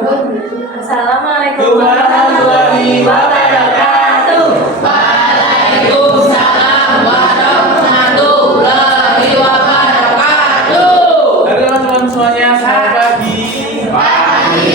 Assalamualaikum warahmatullahi wabarakatuh. Waalaikumsalam warahmatullahi wabarakatuh. Halo teman-teman semuanya, selamat pagi. Pagi.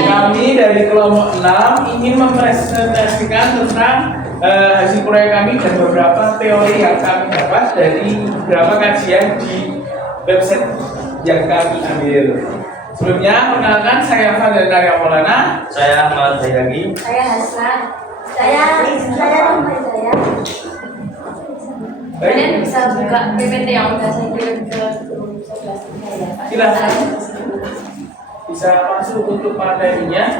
Kami dari kelompok 6 ingin mempresentasikan tentang hasil proyek kami dan beberapa teori yang kami dapat dari beberapa kajian di website yang kami ambil. Sebelumnya, perkenalkan saya Fadil Karya Maulana. Saya Ahmad Zayagi. Saya Hasan. Saya Rumah saya. Kalian bisa buka PPT yang udah saya kirim ke guru 11 ya. Silakan. Bisa masuk untuk materinya.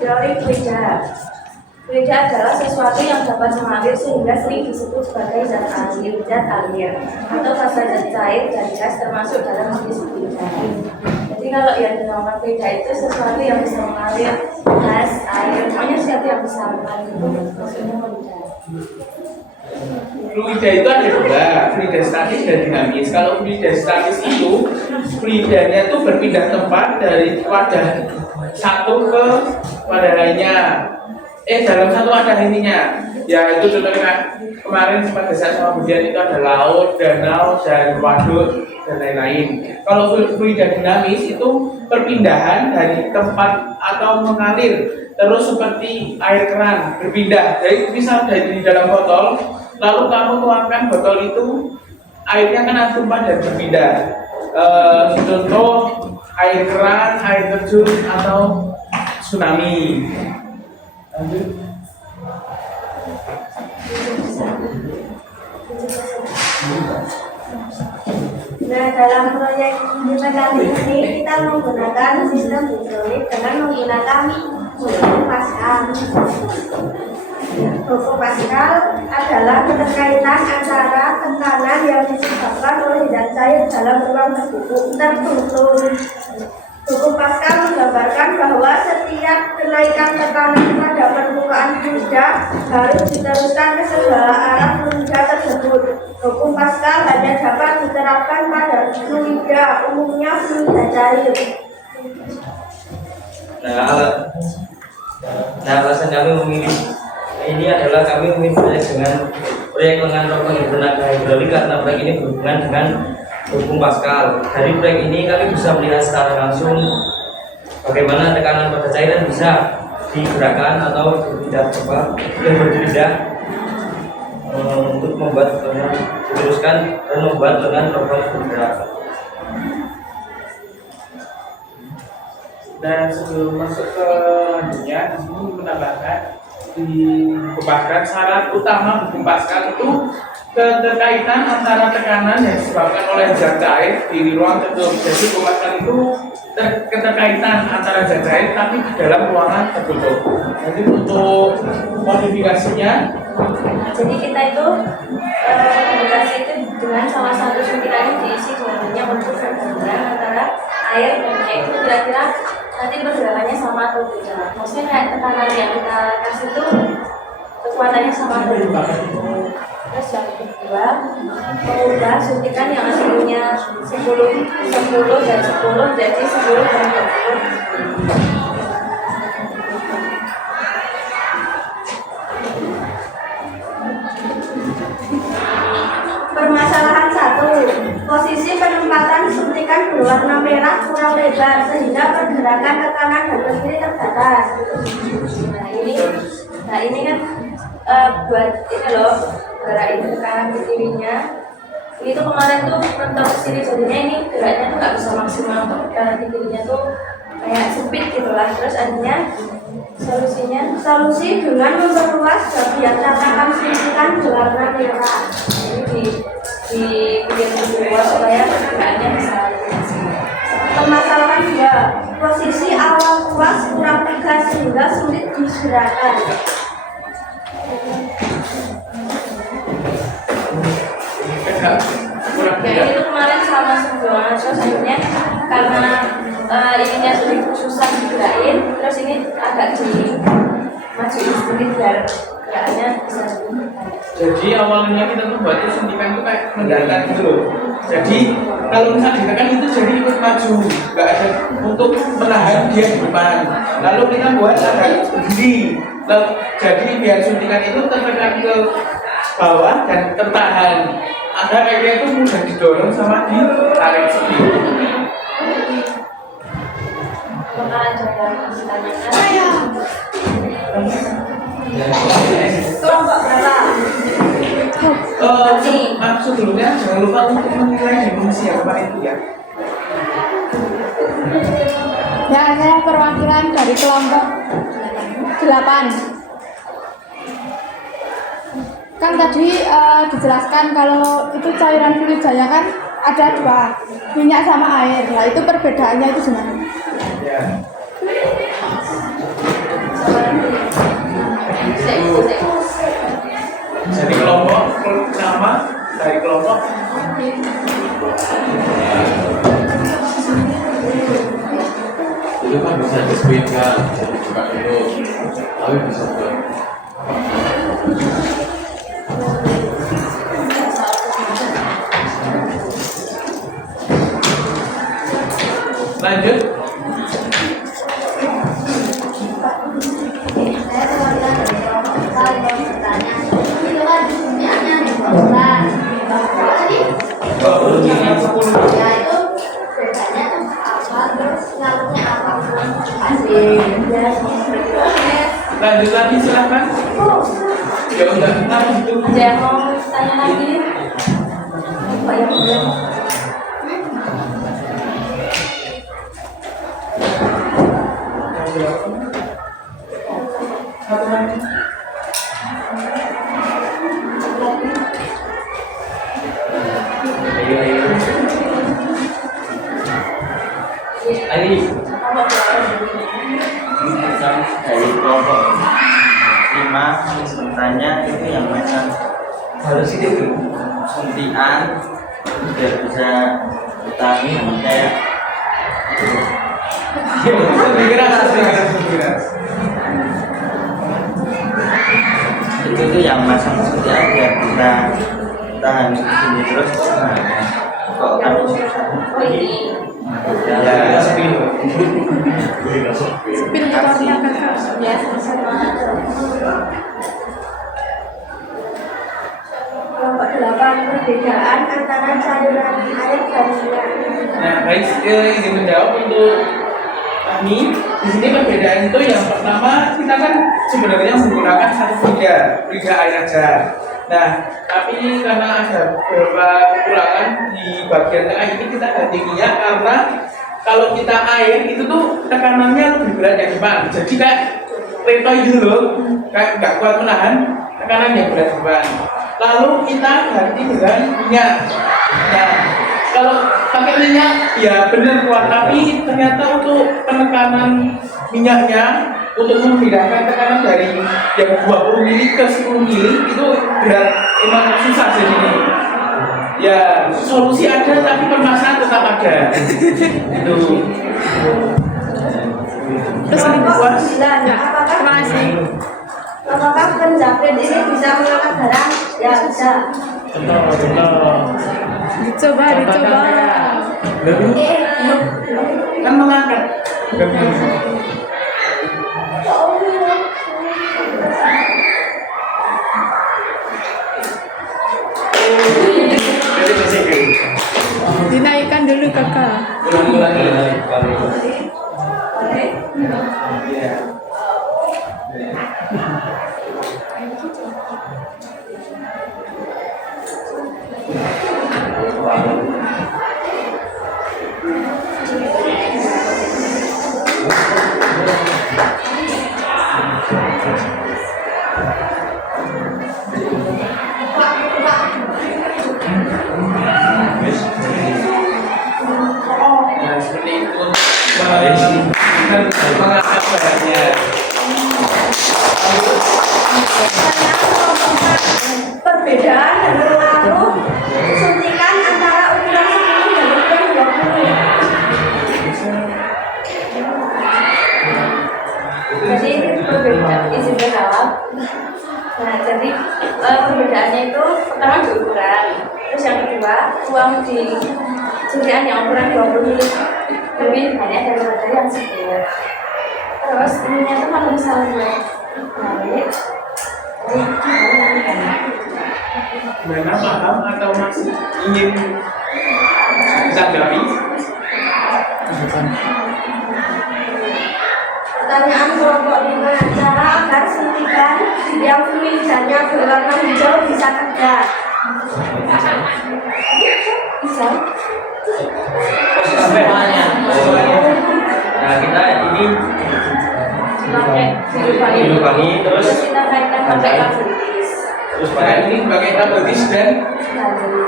Teori fluida. Fluida adalah sesuatu yang dapat mengalir sehingga sering disebut sebagai zat alir, atau fase zat cair dan gas termasuk dalam jenis fluida. Jadi kalau yang dinamakan fluida itu sesuatu yang bisa mengalir, gas, air, pokoknya sesuatu yang bisa mengalir itu maksudnya fluida. Fluida itu ada dua, fluida statis dan dinamis. Kalau fluida statis itu, fluidanya itu berpindah tempat dari wadah satu ke wadah lainnya. Dalam satu wadah ininya. Ya itu contohnya kemarin sempat desa sama Budian itu ada laut, danau, dan waduk dan lain-lain. Kalau fluida dinamis itu perpindahan dari tempat atau mengalir terus seperti air keran berpindah. Jadi misal dari dalam botol, lalu kamu tuangkan botol itu, airnya kan tumpah dan berpindah. Contoh air keran, air terjun atau tsunami. Lanjut. Nah, dalam proyek kali ini kita menggunakan sistem hidrolik dengan menggunakan hukum Pascal. Hukum Pascal adalah keterkaitan antara tekanan yang disebabkan oleh zat cair dalam ruang tertentu. Hukum Pascal menggambarkan bahwa setiap kenaikan tekanan pada permukaan fluida harus diteruskan ke segala arah fluida tersebut. Hukum Pascal hanya dapat diterapkan pada fluida, umumnya fluida cair. Alasan kami memilih ini adalah kami memilih proyek lengan rokok bertenaga hidrolik karena proyek ini berhubungan dengan hukum Pascal. Dari proyek ini kami bisa melihat secara langsung bagaimana tekanan pada cairan bisa digerakkan atau berpindah untuk membuat lengan diteruskan dan membuat lengan rokok bergerak. Dan sebelum masuk ke lanjutnya, di sini menambahkan dikembangkan syarat utama hukum Pascal itu keterkaitan antara tekanan yang disebabkan oleh zat cair di ruang tertutup. Jadi hukum Pascal itu keterkaitan antara zat cair tapi di dalam ruangan tertutup. Jadi untuk modifikasinya, Jadi kita itu komunikasi itu dengan salah satu suntikan diisi dengan untuk perbandingan antara air dan air itu kira-kira nanti pergerakannya sama atau tidak. Maksudnya kayak tekanan yang kita kasih itu kekuatannya sama atau tidak. Terus yang kedua, mengubah suntikan yang aslinya 10 dan 10 jadi 10 dan 20. Permasalahan 1. Posisi penempatan suntikan berwarna merah kurang lebar sehingga pergerakan tekanan dan ke kiri terbatas. Nah ini kan buat ini loh, gerak ini tekanan ke kirinya. Ini tuh kemarin tuh mentok ke sini, jadinya ini geraknya tuh nggak bisa maksimal, untuk tekanan ke kirinya tuh kayak sempit gitu lah. Terus akhirnya solusi dengan memperluas bagian catakan suntikan berwarna merah. Jadi dibikin lebih luas supaya pergerakannya bisa lebih maksimal. Permasalahan 2. Posisi awal ruas kurang tegas sehingga sulit digerakkan. Ya itu kemarin sama sembuhan, terus akhirnya karena ininya susah digerakin, terus ini agak di majuin sedikit biar gerakannya bisa lebih banyak. Jadi awalnya kita tuh buat suntikan itu kayak mendatar gitu loh. Jadi kalau misalnya ditekan itu jadi ikut maju, nggak ada untuk menahan dia di depan. Lalu kita buat agak berdiri. Jadi biar suntikan itu tertekan ke bawah dan tertahan. Agar kayaknya itu mudah didorong sama ditarik sedikit. Bakalan coba ditanyakan. Kelompok berapa? Sebelumnya jangan lupa untuk menilai dimensi yang kemarin itu ya. Ya, saya perwakilan dari kelompok 8. Kan tadi dijelaskan kalau itu cairan fluid jaya kan ada 2, minyak sama air. Nah, itu perbedaannya itu gimana? Ya. Jadi kelompok nama dari kelompok itu kan bisa disebutkan jadi buka dulu tapi bisa buat lanjut. Lanjut lagi silahkan. Ya udah kita itu. Ada yang mau tanya lagi? Pak yang belum. Satu lagi. Ini dari kelompok 5 sebenarnya itu yang macam harus itu suntikan biar bisa vitamin kayak itu tuh yang masang suntikan biar bisa tahan di sini terus. Kok kami susah ini Ya, Spin kasih. ya sama Kelompok 8, perbedaan antara cairan air dan minyak. Nah, baik, ingin menjawab untuk kami. Di sini perbedaan itu yang pertama kita kan sebenarnya menggunakan satu frida air aja. Nah, tapi karena ada beberapa kekurangan di bagian tengah ini kita ganti minyak karena kalau kita air itu tuh tekanannya lebih berat yang depan. Jadi kayak letoy gitu loh, kayak nggak kuat menahan tekanan yang berat depan. Lalu kita ganti dengan minyak. Nah, kalau pakai minyak ya benar kuat, tapi ternyata untuk penekanan minyaknya untuk memindahkan tekanan dari yang 20 mili ke 10 mili itu berat, emang susah jadinya. Ya solusi ada tapi permasalahan tetap ada. Itu. Terus kelompok 9 Ya, terima kasih. apakah penjahit ini bisa mengangkat barang? Ya bisa. Dicoba. Kan mengangkat. Dinaikkan dulu kakak. Ulangi. Ya. Nah, seperti itu. Mengangkat badannya. Perbedaan dan pengaruh suntikan antara ukuran 10 dan ukuran 20. Jadi ini berbeda, izin berjawab. Nah, jadi perbedaannya itu pertama di ukuran, terus yang kedua uang di suntikan yang ukuran 20 ml lebih banyak daripada yang sebelumnya. Terus ininya itu kalau misalnya naik, Gimana, paham atau masih ingin ditanggapi? pertanyaan kelompok 5, cara agar suntikan yang fluidanya berwarna hijau bisa tegak. Bisa. Semuanya. Nah, kita ini Pakai biru wangi, terus kita kaitkan pakai kavetis. terus Nah, ini pakai double disc dan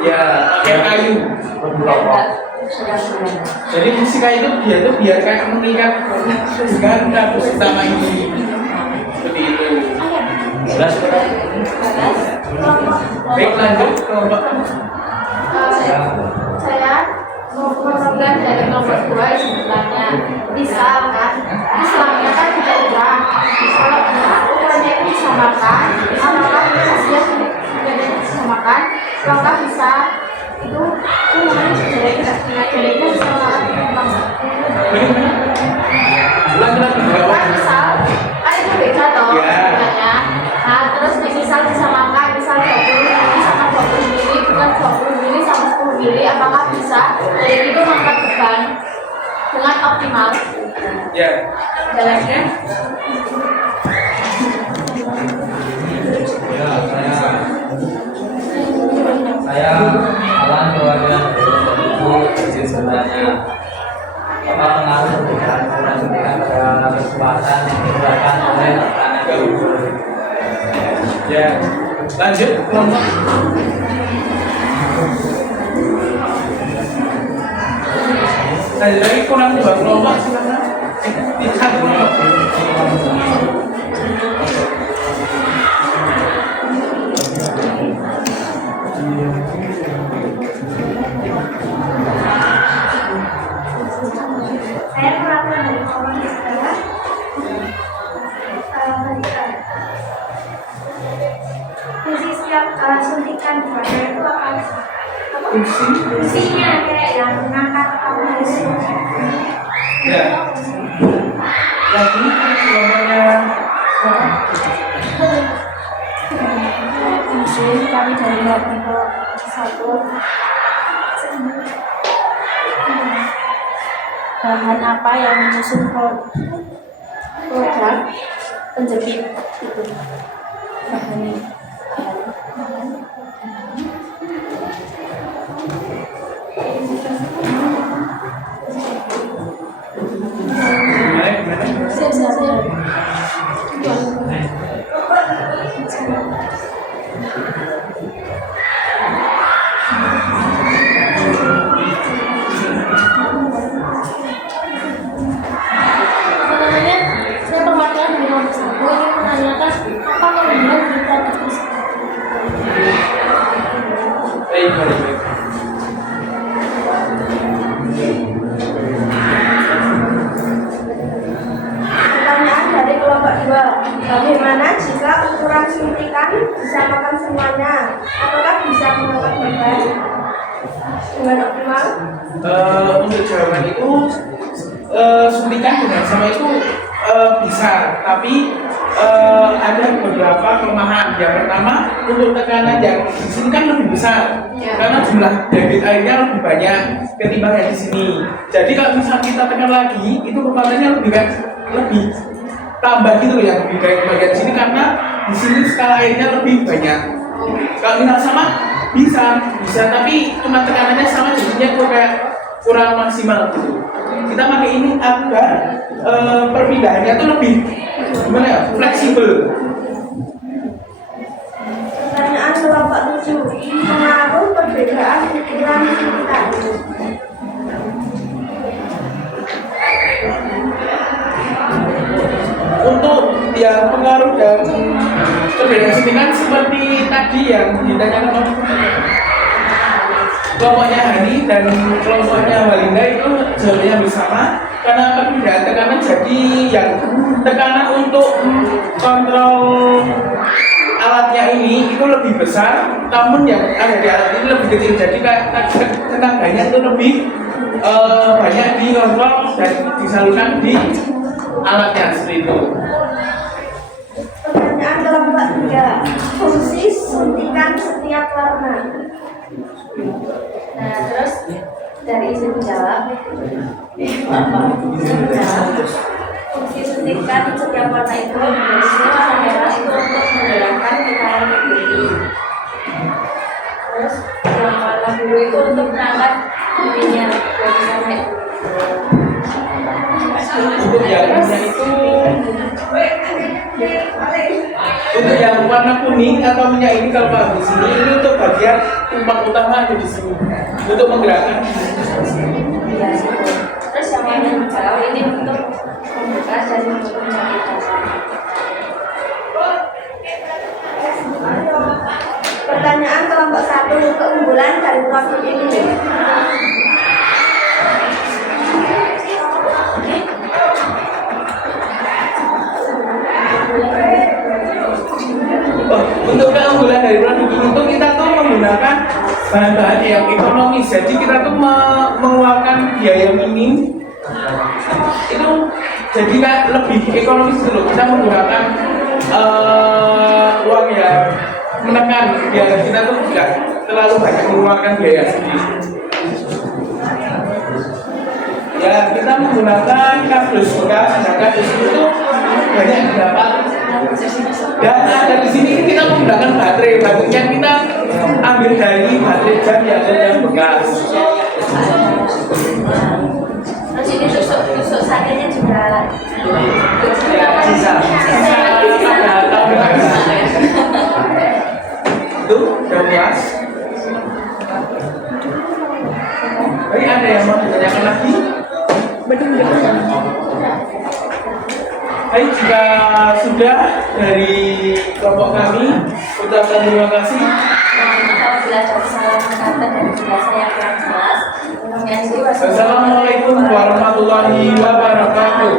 ya pakai kayu. Jadi fisika itu dia tuh biar kayak mengikat dengan kampus utama ini. Seperti itu. jelas. Baik, lanjut kelompok. Saya mau mengambil dari nomor 2 istilahnya misalkan istilahnya kan tidak udah kalau ukurannya itu disamakan apakah bisa siap ukurannya disamakan apakah bisa itu jeleknya disamakan Ulang lagi berapa? kan misal kan itu beda toh Ya. ukurannya nah terus misal disamakan misal 20 mili sama 20 mili bukan 20 mili sama 10 mili apakah bisa dari itu mengangkat beban dengan optimal. Ya. Jalannya Saya Alan perwakilan dari Ibu izin sebenarnya apa pengaruh perbedaan ukuran suntikan pada kecepatan yang digunakan oleh anak ibu. Ya. Lanjut kelompok. Lanjut lagi kurang 2 kelompok silakan. Di satu kelompok. saya peraturan dari kelompok adalah fungsi setiap suntikan buaya itu akan fungsinya kayak yang mengangkat harus Ya. Lagi kelompoknya. kami dari kelompok 1 bahan apa yang menyusun produk penjepit itu bahannya. Gimana? Siap. Saya perwakilan dari nomor 1 ingin menanyakan apa kelebihan dari produk tersebut. Baik, baik. Pertanyaan dari kelompok 2, bagaimana jika ukuran suntikan disamakan semuanya? Apakah bisa mendapat beban dengan optimal? Untuk jawaban itu suntikan dengan sama itu bisa, tapi ada beberapa kelemahan. Yang pertama, untuk tekanan yang di sini kan lebih besar, karena jumlah debit airnya lebih banyak ketimbang yang di sini. Jadi kalau misalnya kita tekan lagi, itu kekuatannya lebih tambah gitu loh, yang lebih baik bagian sini karena di sini skala airnya lebih banyak. Kalau misalnya sama bisa, tapi cuma tekanannya sama jadinya kurang maksimal gitu. Kita pakai ini agar perpindahannya tuh lebih gimana ya, fleksibel. Pertanyaan kelompok 7, pengaruh perbedaan ukuran suntikan. Untuk yang pengaruh dan perbedaan suntikan seperti tadi yang ditanyakan oleh kelompoknya Hani dan kelompoknya Walinda itu jawabannya bersama karena perbedaan tekanan. Jadi yang tekanan untuk kontrol alat alatnya ini itu lebih besar, namun yang ada di alat ini lebih kecil. Jadi tenaganya itu lebih banyak dikontrol dan disalurkan di alatnya seperti itu. Pertanyaan kelompok 3, fungsi suntikan setiap warna. Nah, terus dari isi menjawab, fungsi suntikan setiap warna itu biasanya warna merah itu untuk menggerakkan getaran bumi. Terus yang warna biru itu untuk mengangkat bodinya dari sampai Untuk yang warna kuning atau minyak ini kalau Pak di sini ini untuk bagian tumpak utama ada di sini untuk menggerakkan. iya sih. Terus yang warna hijau ini untuk membuka dan untuk menyakitkan. Pertanyaan kelompok 1, keunggulan dari produk ini. Untuk keunggulan dari produk ini itu kita tuh menggunakan bahan-bahan yang ekonomis. Jadi kita tuh mengeluarkan biaya minim itu jadi kan lebih ekonomis dulu. Kita menggunakan uang yang menekan biar kita tuh tidak terlalu banyak mengeluarkan biaya sendiri. Ya, kita menggunakan kardus bekas, dan kardus itu banyak didapat. Dan ada di sini kita menggunakan baterainya kita ambil dari baterai jam yang bekas. Terus ini tusuk sakitnya juga Ya, sisa ada tahun itu udah puas. Baik, ada yang mau ditanyakan lagi? Baik, jika sudah dari kelompok kami, ucapkan terima kasih. apabila ada kesalahan kata dan penjelasan yang kurang jelas. Wassalamualaikum warahmatullahi wabarakatuh.